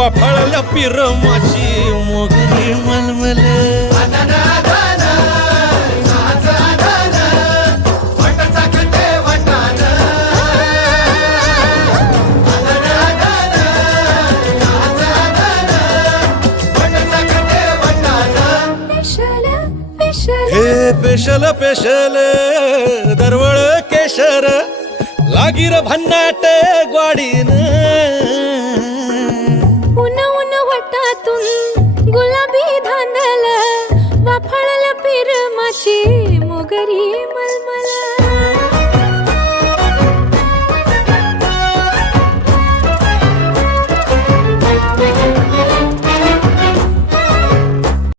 वाफाळल्या पिरमाची मोगरी मलमले. हे special special दरवळ केशर लागीर भन्नाट ग्वाडीन. उन उन वटातून